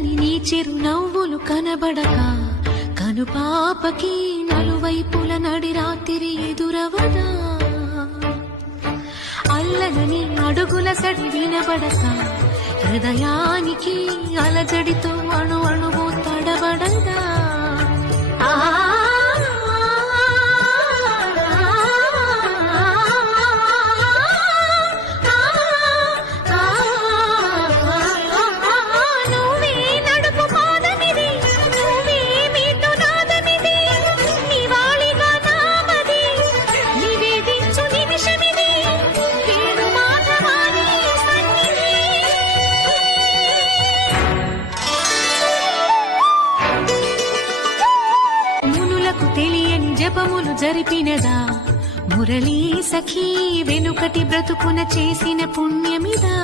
చల్లని నీ చిరు నవ్వులు కనబడక కనుపాపకి నలువైపుల నడి రాత్రి ఎదురవదా అల్లనని అడుగుల సడి వినబడక హృదయానికి అలజడితో అణు అణువు తడబడదా తెలియని జపములు జరిపినదా మురళీ సఖీ వెనుకటి బ్రతుకున చేసిన పుణ్యమిదా